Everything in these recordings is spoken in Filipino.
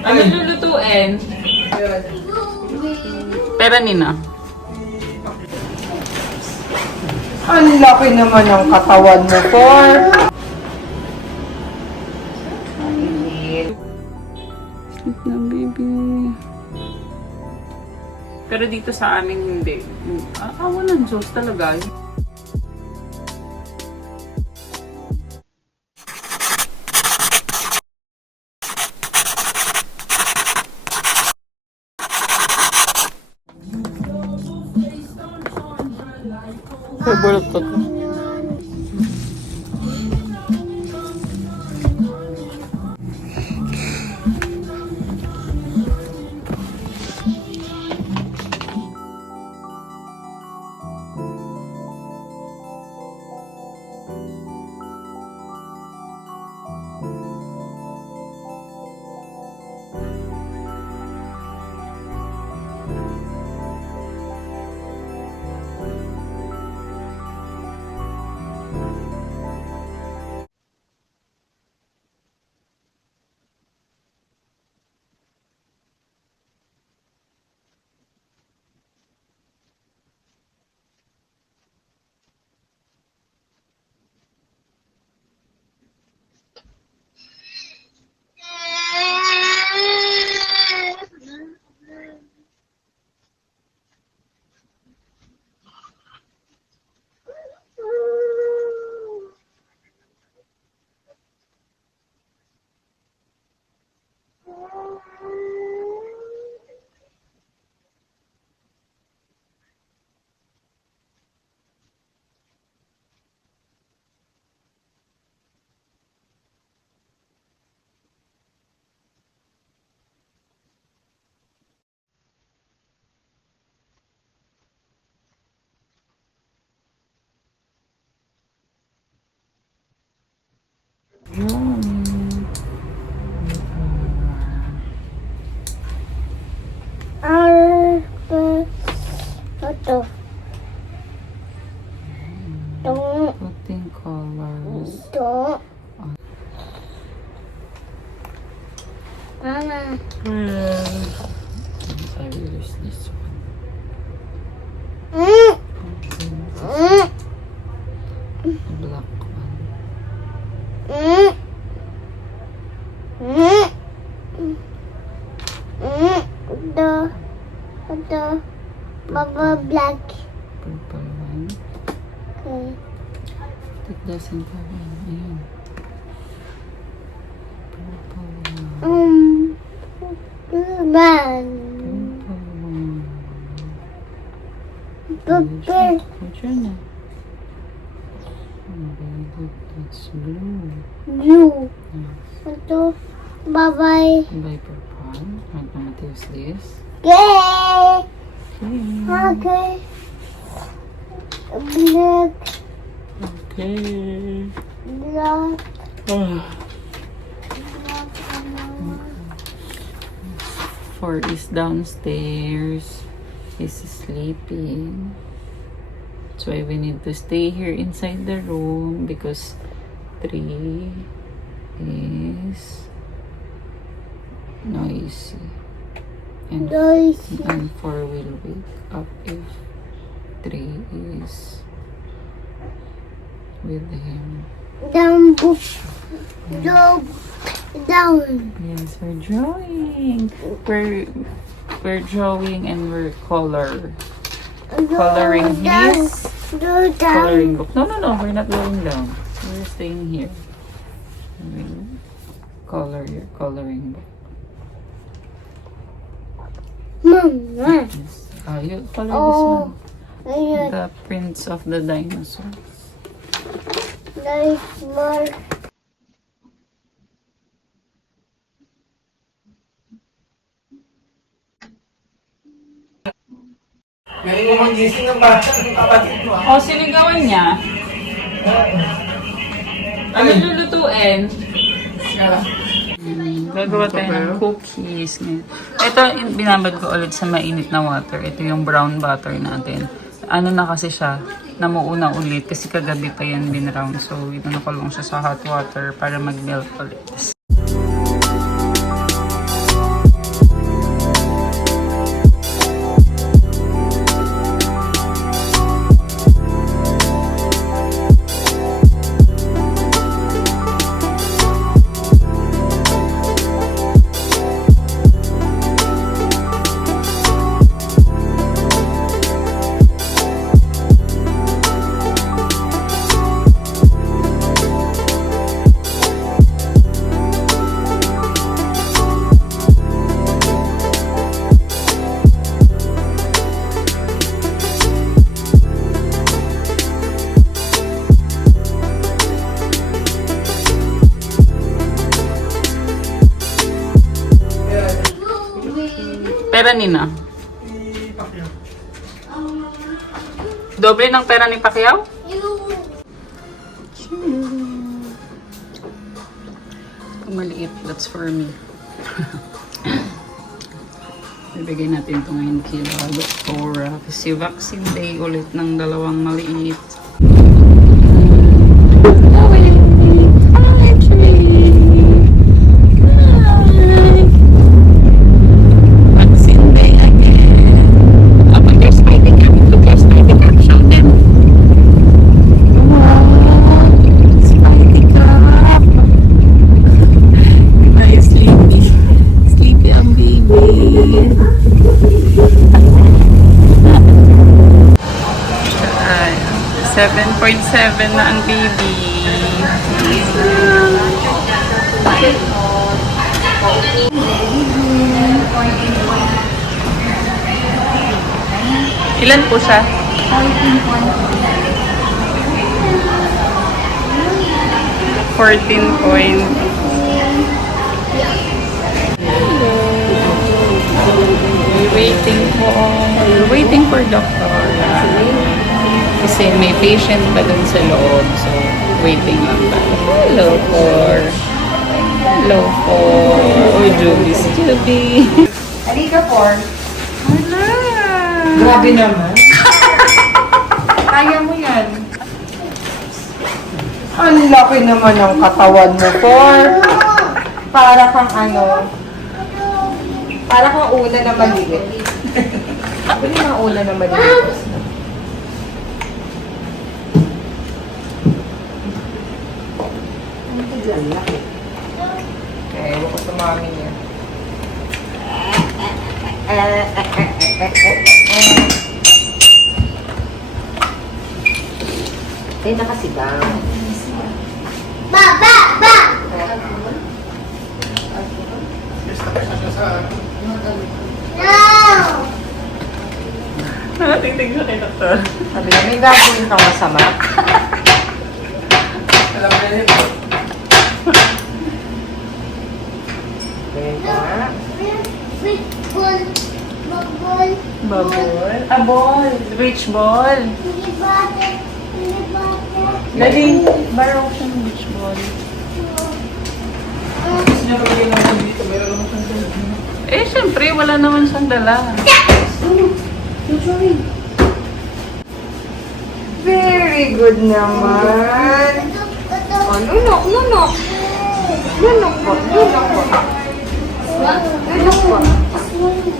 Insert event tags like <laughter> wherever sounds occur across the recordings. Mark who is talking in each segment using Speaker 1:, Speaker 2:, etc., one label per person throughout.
Speaker 1: Ano lulutuin? Pera nina.
Speaker 2: Ang laki naman ng katawan mo, Por.
Speaker 1: Sleep na, baby. Pero dito sa amin, hindi. Ah, awa ng Diyos talaga. Favorite ko to.
Speaker 3: Ar, ito. Ito.
Speaker 1: Putting colors.
Speaker 3: Ito. Mama.
Speaker 1: I will use this one.
Speaker 3: Mm. Mm.
Speaker 1: The black one.
Speaker 3: Mm. Mm. Mm. Ito. Ito. Baba black.
Speaker 1: Purple one.
Speaker 3: Okay.
Speaker 1: That doesn't have one. Ayan. Purple one.
Speaker 3: Um. Man.
Speaker 1: Purple one.
Speaker 3: Purple.
Speaker 1: Which one na? Oh, very good. That's blue.
Speaker 3: Blue.
Speaker 1: Yes.
Speaker 3: Ito. Bye-bye.
Speaker 1: By purple. I'm gonna use this.
Speaker 3: Yay!
Speaker 1: Okay.
Speaker 3: Okay. Black.
Speaker 1: Okay.
Speaker 3: Black. Black. <sighs>
Speaker 1: Four is downstairs. He's sleeping. That's why we need to stay here inside the room because three is noisy. And, and four will wake up if three is with him.
Speaker 3: Down. Down. Down.
Speaker 1: Yes, we're drawing. We're we're drawing and we're color coloring
Speaker 3: Down.
Speaker 1: his
Speaker 3: down.
Speaker 1: coloring book. No, no, no. We're not going down. We're staying here. We'll color your coloring book. Ah, you color
Speaker 3: Oh.
Speaker 1: this one. The prints of the dinosaurs.
Speaker 3: More.
Speaker 2: Ngayon mo magising ng bata ng kapatid mo.
Speaker 1: O, oh, sinigawan niya. Ano lulutuin? Gagawa tayo ng cookies. ngayon. Ito, in- binabad ko ulit sa mainit na water. Ito yung brown butter natin. Ano na kasi siya, namuuna ulit kasi kagabi pa yan binrown. So, inakulong siya sa hot water para mag-melt ulit. Pera ni na. Doble ng pera ni Pacquiao? Kung maliit, that's for me. <laughs> Bibigay natin ito ngayon kila Doktora. Kasi vaccine day ulit ng dalawang maliit. 7.7 na ang baby. Ilan po siya? 14 point. For, we're waiting for doctor. Kasi may patient pa dun sa loob. So, waiting lang tayo. Hello, for. Hello, for. Oh, Juby's Juby.
Speaker 2: Halika, Por.
Speaker 1: Hello.
Speaker 2: Grabe naman. Kaya mo yan. Ang laki naman ng katawan mo, Por. Para kang ano, para kang una na maliit. Ano yung una na maliit? Ang laki. Eh, ewan ko sa mami niya. Eh, nakasigang.
Speaker 3: Ba, ba, ba! No!
Speaker 1: Nakatingting siya kay doktor.
Speaker 2: Sabi niya, may gagawin kang masama. Alam mo yun. Teka.
Speaker 3: Big ball. Ball.
Speaker 1: Bubble. Ah, ball. Rich ball.
Speaker 3: Hindi bate. Hindi bate.
Speaker 1: Dali. Baro siyang rich ball. Eh, syempre, wala naman siyang dala.
Speaker 2: Very good naman. Oh, lunok, lunok. Lunok po, lunok po. Lunok po.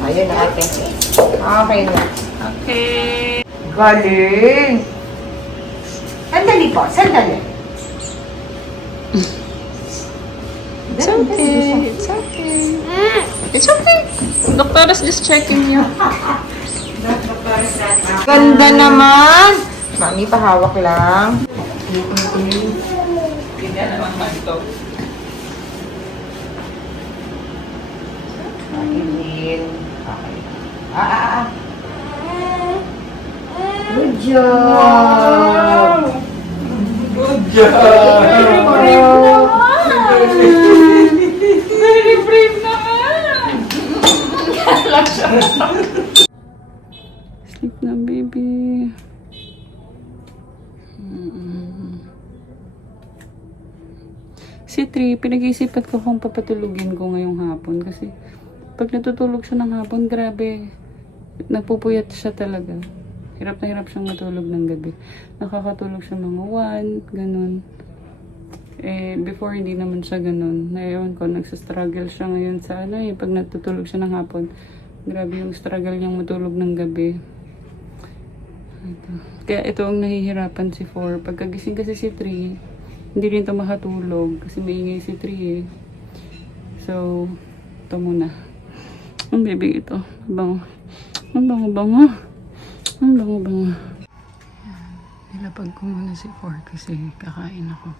Speaker 2: Ayun na ate. Okay na.
Speaker 1: Okay.
Speaker 2: Galing. Sandali po, sandali.
Speaker 1: It's okay. It's okay. It's okay. Doctor is just checking you.
Speaker 2: Ganda naman. Mami, pahawak lang.
Speaker 1: Hindi naman man ito.
Speaker 2: Ilin. Okay. Ah, ah, ah. Good job. Good job.
Speaker 1: Very brave naman. <laughs> 3, pinag-iisipan ko kung papatulugin ko ngayong hapon kasi pag natutulog siya ng hapon, grabe, napupuyat siya talaga. Hirap na hirap siyang matulog ng gabi. Nakakatulog siya mga 1, ganun. Eh, before hindi naman siya ganun. Ngayon ko, nagsastruggle siya ngayon sa ano eh, pag natutulog siya ng hapon. Grabe yung struggle niyang matulog ng gabi. Ito. Kaya ito ang nahihirapan si 4. Pagkagising kasi si 3, hindi rin ito makatulog kasi maingay si 3 eh. So, ito muna. Ang baby ito. Bango. Ang bango-bango. Ang bango-bango. Nilapag ko muna si 4 kasi kakain ako.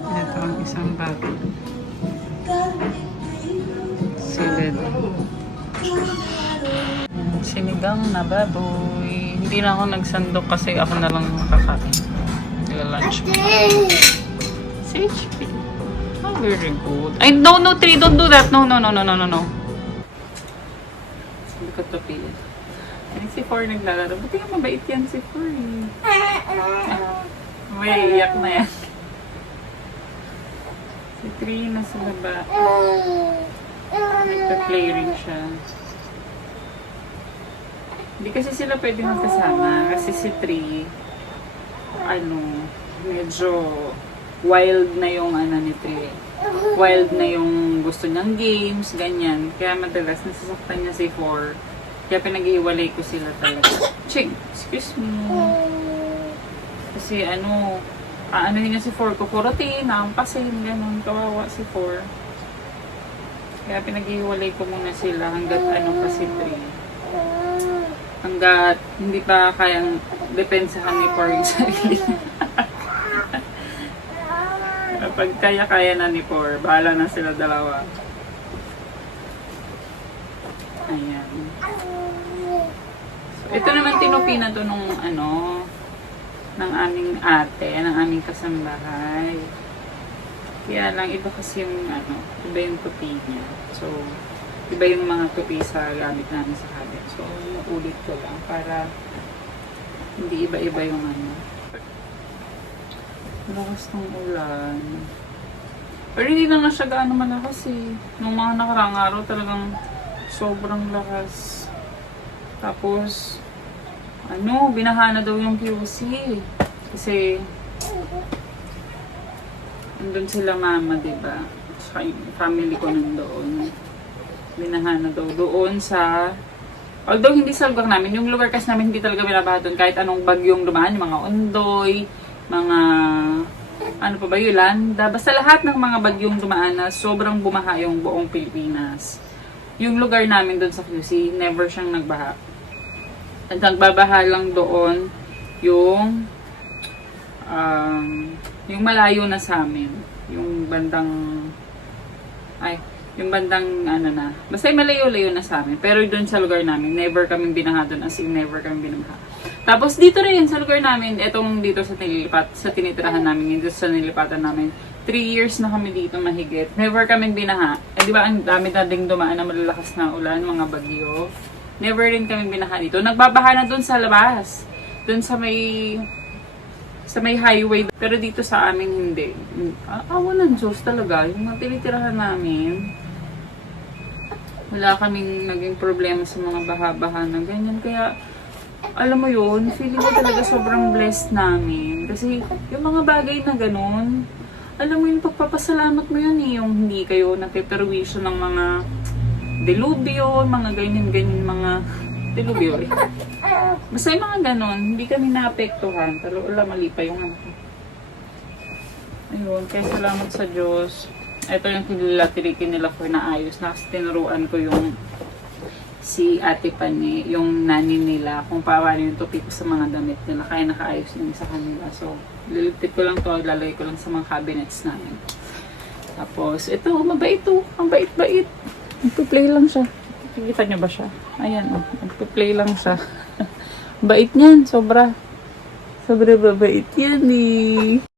Speaker 1: Ito ang isang bago. Silid. Sinigang na baboy. Hindi na ako nagsandok kasi ako na lang makakain. Nila-lunch mo. Si HP. Oh, very good. Ay, no, no, Tri, don't do that. No, no, no, no, no, no, no. magkatupi. Ay, si Four naglalaro. Buti nga mabait yan si Four eh. <laughs> May iyak na yan. Si Tree nasa baba. Nagpa-play rin siya. Hindi kasi sila pwede magkasama kasi si Tree ano, medyo wild na yung ano ni Tree. Wild na yung gusto niyang games, ganyan. Kaya madalas nasasaktan niya si Four. Kaya pinag-iwalay ko sila talaga. Ching, excuse me. Kasi ano, ano niya si Four, kukurutin, nakampasin, ganun, kawawa si Four. Kaya pinag-iwalay ko muna sila hanggat ano pa si Tree. Hanggat hindi pa kayang depensahan ni Four yung sarili Kapag kaya-kaya na ni Four, bahala na sila dalawa. Ayan. So, ito naman tinupi na to nung ano, ng aming ate, ng aming kasambahay. Kaya lang, iba kasi yung ano, iba yung tupi niya. So, iba yung mga tupi sa gamit namin sa cabin. So, ulit ko lang para hindi iba-iba yung ano. Lakas ng ulan. Pero hindi na nga siya gaano malakas eh. Nung mga nakarang araw talagang sobrang lakas. Tapos, ano, binaha na daw yung QC. Kasi, andun sila mama, di ba? Family ko nandoon. Binaha na daw doon sa Although hindi sa lugar namin, yung lugar kasi namin hindi talaga binabaha doon kahit anong bagyong dumaan, yung mga ondoy, mga ano pa ba Yolanda, basta lahat ng mga bagyong dumaan na sobrang bumaha yung buong Pilipinas. Yung lugar namin doon sa QC, never siyang nagbaha. At nagbabaha lang doon yung um, yung malayo na sa amin. Yung bandang ay, yung bandang ano na. Basta malayo-layo na sa amin. Pero doon sa lugar namin, never kami binaha doon. As in, never kami binaha. Tapos dito rin sa lugar namin, etong dito sa nililipat, sa tinitirahan namin, dito sa nilipatan namin, three years na kami dito mahigit. Never kami binaha. Eh di ba ang dami na ding dumaan na malalakas na ulan, mga bagyo. Never rin kami binaha dito. Nagbabaha na doon sa labas. Doon sa may sa may highway. Pero dito sa amin hindi. Ah, awa ng Diyos talaga. Yung mga tinitirahan namin, wala kaming naging problema sa mga baha-baha na ganyan. Kaya, alam mo yun, feeling ko talaga sobrang blessed namin. Kasi yung mga bagay na ganun, alam mo yun, pagpapasalamat mo yun eh, yung hindi kayo napeperwisyo ng mga delubyo, mga ganyan-ganyan, mga delubyo eh. Basta yung mga ganun, hindi kami naapektuhan. Pero wala, mali pa yung ko. Ayun, kaya salamat sa Diyos. Ito yung kinilatirikin nila for na ayos na kasi tinuruan ko yung si Ate Pani, yung nani nila, kung paano yung tupi ko sa mga damit nila. Kaya nakaayos yun sa kanila. So, lilipit ko lang to, lalagay ko lang sa mga cabinets namin. Tapos, ito, mabait to. Ang bait-bait. Nagpa-play lang siya. Kita niyo ba siya? Ayan, oh. Nagpa-play lang siya. <laughs> bait niyan, sobra. Sobra babait yan eh.